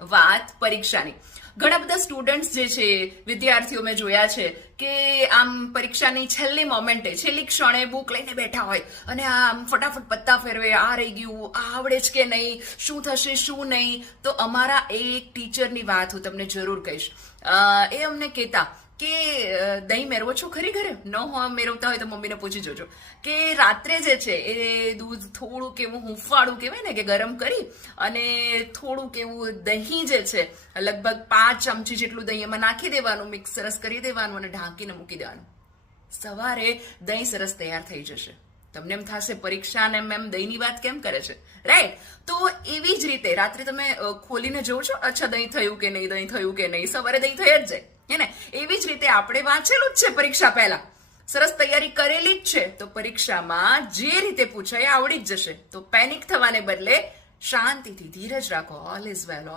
વાત પરીક્ષાની. ઘણા બધા સ્ટુડન્ટ્સ જે છે, વિદ્યાર્થીઓ મેં જોયા છે કે આમ પરીક્ષાની છેલ્લી મોમેન્ટે, છેલ્લી ક્ષણે બુક લઈને બેઠા હોય અને આમ ફટાફટ પત્તા ફેરવે, આ રહી ગયું, આ આવડે જ કે નહીં, શું થશે શું નહીં. તો અમારા એક ટીચરની વાત હું તમને જરૂર કહીશ. એ અમને કહેતા કે દહીં મેળવો છો ખરી ઘરે? ન મેળવતા હોય તો મમ્મીને પૂછી જોજો કે રાત્રે જે છે એ દૂધ થોડુંક એવું હુંફાળું કહેવાય ને કે ગરમ કરી અને થોડુંક એવું દહીં જે છે લગભગ 5 ચમચી જેટલું દહીં એમાં નાખી દેવાનું, મિક્સ સરસ કરી દેવાનું અને ઢાંકીને મૂકી દેવાનું. સવારે દહીં સરસ તૈયાર થઈ જશે. તમને એમ થશે પરીક્ષા ને એમ દહીંની વાત કેમ કરે છે, રાઈટ? તો એવી જ રીતે રાત્રે તમે ખોલીને જોવો છો, અચ્છા દહીં થયું કે નહીં, દહીં થયું કે નહીં, સવારે દહીં થઈ જ જાય હે ને. એવી જ રીતે આપણે વાંચેલું જ છે પરીક્ષા પહેલા, સરસ તૈયારી કરેલી જ છે, તો પરીક્ષામાં જે રીતે પૂછાય આવડી જ જશે. તો પેનિક થવાને બદલે શાંતિથી ધીરજ રાખો. All is well.